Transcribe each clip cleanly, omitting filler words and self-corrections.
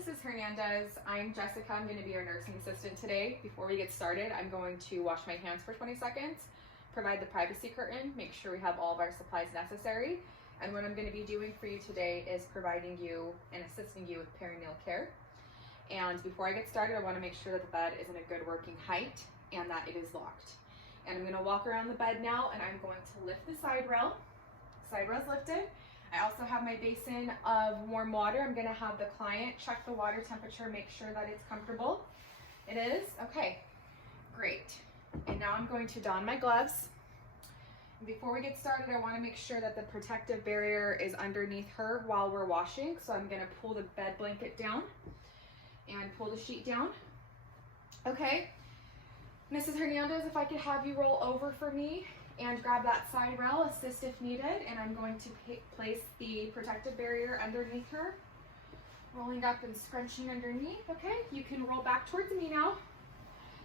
Mrs. Hernandez. I'm Jessica. I'm going to be your nursing assistant today. Before we get started, I'm going to wash my hands for 20 seconds, provide the privacy curtain, make sure we have all of our supplies necessary. And what I'm going to be doing for you today is providing you and assisting you with perineal care. And before I get started, I want to make sure that the bed is in a good working height and that it is locked. And I'm going to walk around the bed now, and I'm going to lift the side rail. Side rail's lifted. I also have my basin of warm water. I'm going to have the client check the water temperature, make sure that it's comfortable. It is? Okay, great. And now I'm going to don my gloves. Before we get started, I want to make sure that the protective barrier is underneath her while we're washing. So I'm going to pull the bed blanket down and pull the sheet down. Okay, Mrs. Hernandez, if I could have you roll over for me and grab that side rail, assist if needed, and I'm going to place the protective barrier underneath her, rolling up and scrunching underneath. Okay, you can roll back towards me now,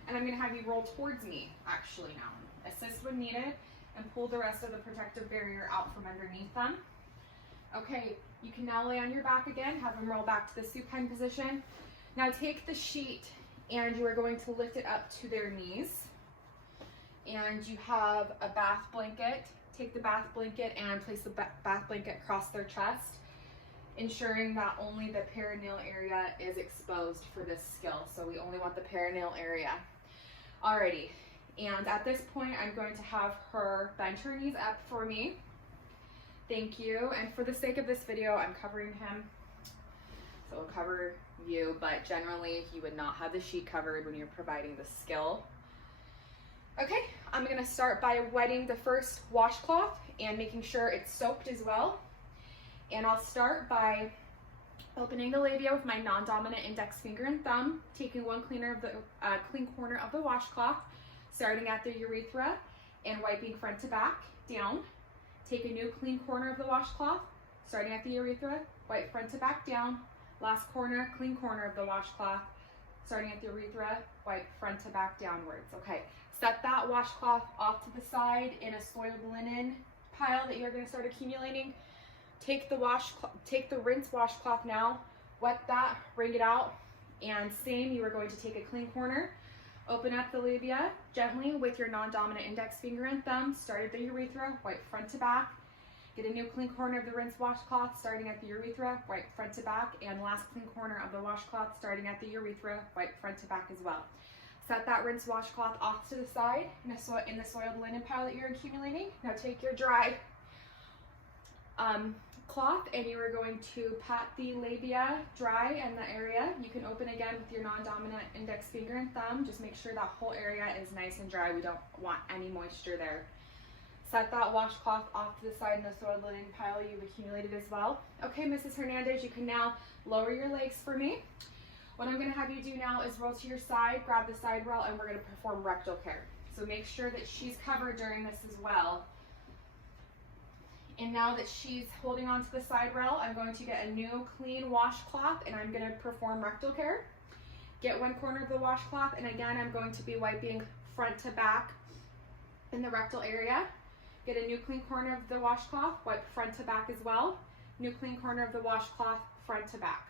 and I'm going to have you roll towards me actually now. Assist when needed and pull the rest of the protective barrier out from underneath them. Okay, you can now lay on your back again, have them roll back to the supine position. Now take the sheet and you are going to lift it up to their knees. And you have a bath blanket. Take the bath blanket and place the bath blanket across their chest, ensuring that only the perineal area is exposed for this skill. So we only want the perineal area. Alrighty, and at this point, I'm going to have her bend her knees up for me. Thank you, and for the sake of this video, I'm covering him. So we'll cover you, but generally, you would not have the sheet covered when you're providing the skill. Okay, I'm gonna start by wetting the first washcloth and making sure it's soaked as well. And I'll start by opening the labia with my non-dominant index finger and thumb, taking one clean corner of the washcloth, starting at the urethra and wiping front to back down. Take a new clean corner of the washcloth, starting at the urethra, wipe front to back down. Last corner, clean corner of the washcloth, starting at the urethra, wipe front to back downwards. Okay. Set that washcloth off to the side in a soiled linen pile that you're going to start accumulating. Take the rinse washcloth now, wet that, wring it out, and same, you are going to take a clean corner, open up the labia gently with your non-dominant index finger and thumb, start at the urethra, wipe front to back, get a new clean corner of the rinse washcloth, starting at the urethra, wipe front to back, and last clean corner of the washcloth, starting at the urethra, wipe front to back as well. Set that rinse washcloth off to the side in the soiled linen pile that you're accumulating. Now take your dry cloth and you are going to pat the labia dry in the area. You can open again with your non-dominant index finger and thumb. Just make sure that whole area is nice and dry. We don't want any moisture there. Set that washcloth off to the side in the soiled linen pile you've accumulated as well. Okay, Mrs. Hernandez, you can now lower your legs for me. What I'm going to have you do now is roll to your side, grab the side rail, and we're going to perform rectal care. So make sure that she's covered during this as well. And now that she's holding onto the side rail, I'm going to get a new clean washcloth and I'm going to perform rectal care. Get one corner of the washcloth, and again, I'm going to be wiping front to back in the rectal area. Get a new clean corner of the washcloth, wipe front to back as well. New clean corner of the washcloth, front to back.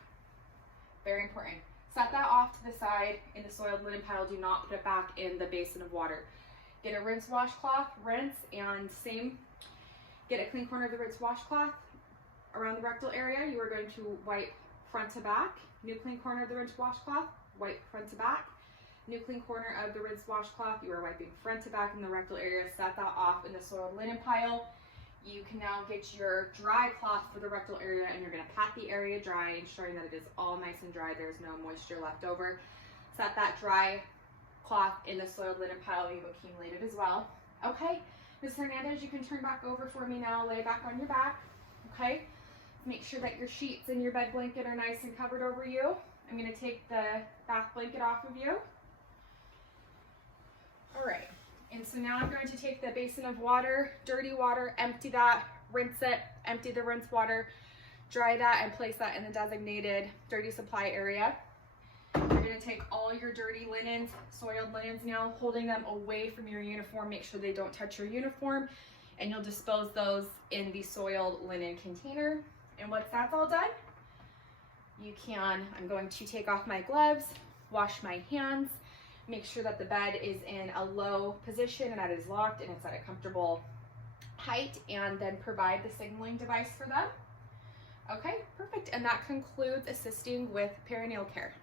Very important. Set that off to the side in the soiled linen pile. Do not put it back in the basin of water. Get a rinse washcloth, rinse, and same. Get a clean corner of the rinse washcloth around the rectal area. You are going to wipe front to back. New clean corner of the rinse washcloth, wipe front to back. New clean corner of the rinse washcloth. You are wiping front to back in the rectal area. Set that off in the soiled linen pile. You can now get your dry cloth for the rectal area and you're going to pat the area dry, ensuring that it is all nice and dry. There's no moisture left over. Set that dry cloth in the soiled linen pile you've accumulated as well. Okay, Ms. Hernandez, you can turn back over for me now. Lay back on your back. Okay, make sure that your sheets and your bed blanket are nice and covered over you. I'm going to take the bath blanket off of you. All right. And so now I'm going to take the basin of water, dirty water, empty that, rinse it, empty the rinse water, dry that, and place that in the designated dirty supply area. You're going to take all your dirty linens, soiled linens now, holding them away from your uniform. Make sure they don't touch your uniform, and you'll dispose those in the soiled linen container. And once that's all done, I'm going to take off my gloves, wash my hands, make sure that the bed is in a low position and that it is locked and it's at a comfortable height, and then provide the signaling device for them. Okay, perfect. And that concludes assisting with perineal care.